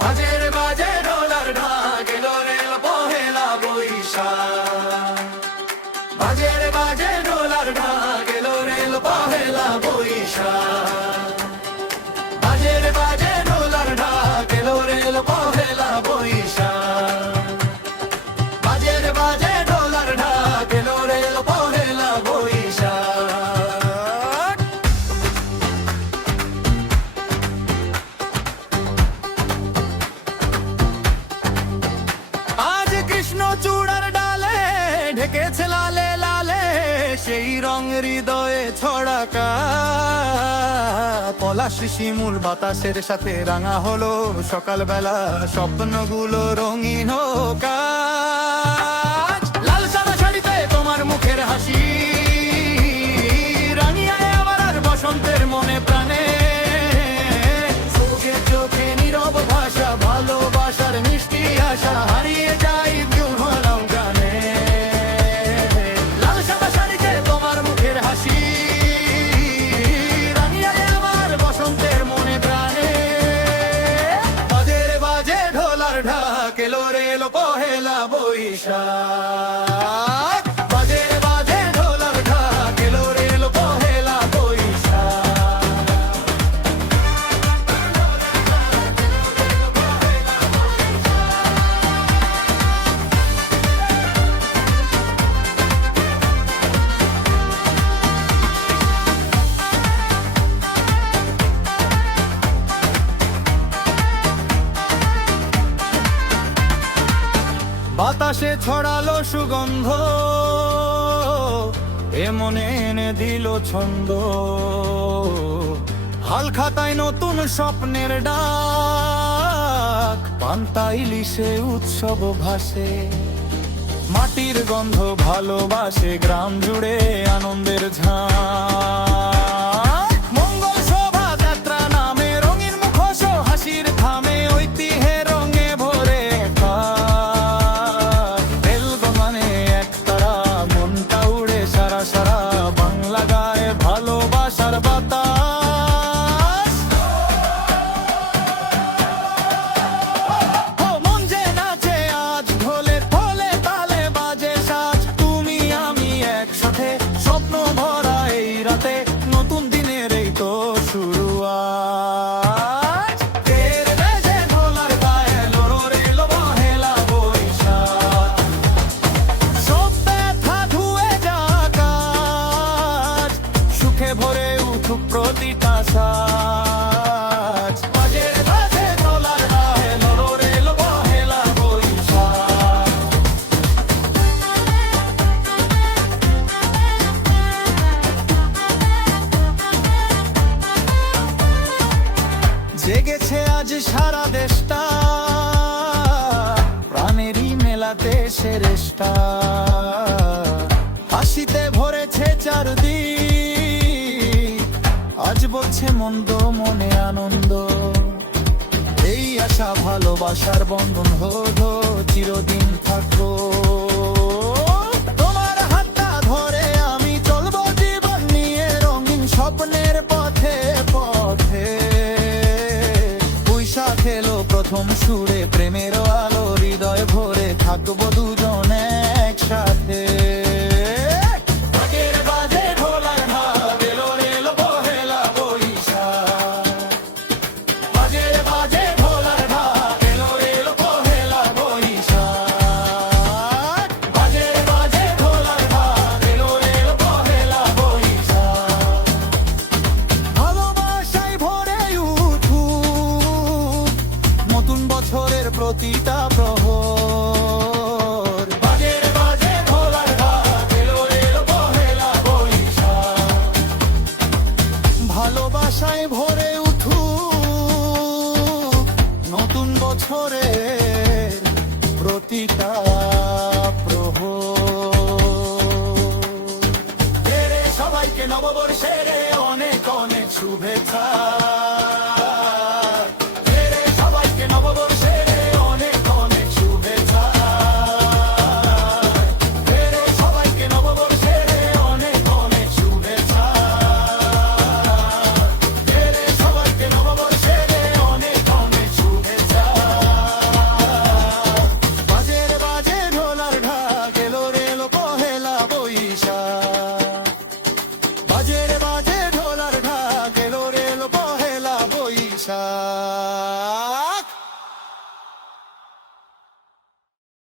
মাঝের বাজে ঢোলার ঢাক এলো রেল পহেলা বৈশাখ। মাঝের বাজে ঢোলার ঢাক এলো রেল পহেলা বৈশাখ। মাঝের বাজে ঢোলার ঢাক এলো রেল পহেলা বৈশাখ। মাঝের বাজে ঢোলার ঢাক এলো রেল পহেলা বৈশাখ। আজ কৃষ্ণ চূড়ার ডালে ঢেকেছে লালে লালে, সেই রং হৃদয়ে ছড়াকা। পলাশ শিমুল বাতাসের সাথে রাঙা হলো সকালবেলা, স্বপ্নগুলো রঙিন হোক আজ। লাল সাদা শাড়িতে তোমার মুখের হাসি রাঙিয়ায় আবার আর বসন্তের মনে প্রাণে। চোখে চোখে নীরব ভাষা, ভালোবাসার মিষ্টি আশা হারিয়ে যায় বিহুয়ালাম গানে। লাল সাদা শাড়িতে তোমার মুখের হাসি রাঙিয়ায় আবার বসন্তের মনে প্রাণে। বাজের বাজে ঢোলার ঢাক এলো রেল পহেলা বৈশাখ। বাজের বাজে ঢোলার ঢাক এলো রেল পহেলা বৈশাখ। বাতাসে ছড়ালো সুগন্ধ, এ মনে এনে দিল ছন্দ। হাল খাতায় নতুন স্বপ্নের ডাক, পান্তা ইলিশে উৎসব ভাসে। মাটির গন্ধ ভালোবাসে, গ্রাম জুড়ে আনন্দের ঝাঁক। মঙ্গল শোভা যাত্রা নামে রঙিন মুখোশ হাসির থামে, ঐতিহ্যে রঙে ভরে সারা বাংলা গায়ে ভালোবাসার বাতাস। মন যে নাচে আজ ঢোলে ঢোলে তালে বাজে সাজ। তুমি আমি একসাথে স্বপ্ন ভরা এই রাতে, নতুন দিনের এই তো শুরুয়াত। ঢের বেজে ঢোলার গায়ে এলো রেল পহেলা বৈশাখ। সব ব্যথা ধুয়ে যাক আজ, সুখে ভরে উঠুক প্রতিটা সাজ। বাজের বাজে ঢোলার গায়ে এলো রেল পহেলা বৈশাখ। জেগেছে আজ সারা দেশটা, প্রাণেরই মেলাতে সেরেষ্টা। হাসিতে ভরেছে চারদিক, আজ বলছে মন্দ মনে আনন্দ। এই আশা ভালোবাসার বন্ধন হলো চিরদিন থাকো। তোমার হাতটা ধরে আমি চলবো জীবন নিয়ে, রঙিন স্বপ্নের পথে পথে। বৈশাখ এলো প্রথম সুরে, প্রেমের আলো হৃদয় ভরে, থাকবো দুজন একসাথে। বাজের বাজে ঢোলার ঢাক এলো রেল পহেলা বৈশাখ। বাজের বাজে ঢোলার ঢাক এলো রেল পহেলা বৈশাখ। বাজের বাজে ঢোলার ঢাক এলো রেল পহেলা বৈশাখ। ভালোবাসায় ভরে উঠুক নতুন বছরের প্রতিটা প্রহর। বাজের বাজে ঢোলার ঢাক এলো রেল পহেলা বৈশাখ। ভালোবাসায় ভরে উঠুক নতুন বছরের প্রতিটা প্রহর। সবাইকে নববর্ষের অনেক অনেক শুভেচ্ছা। সবাইকে নববর্ষের অনেক অনেক শুভেচ্ছা। সবাইকে নববর্ষের অনেক অনেক শুভেচ্ছা। সবাইকে নববর্ষের অনেক অনেক শুভেচ্ছা। কাজ।